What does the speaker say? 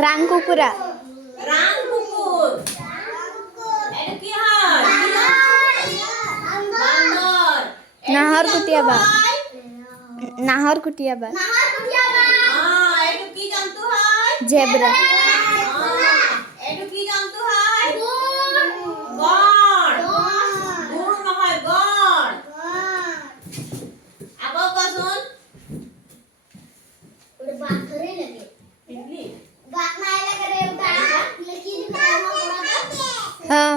রাং কুকুরা রাং কুকুর এটা কি হয় বান্দর নাহর কুটিয়াবা হয় নাহর কুটিয়াবা এটা কি জন্তু হয় জেব্রা এটা কি জন্তু হয় গড় গরু নহয় গড় আকৌ কচোন হ্যাঁ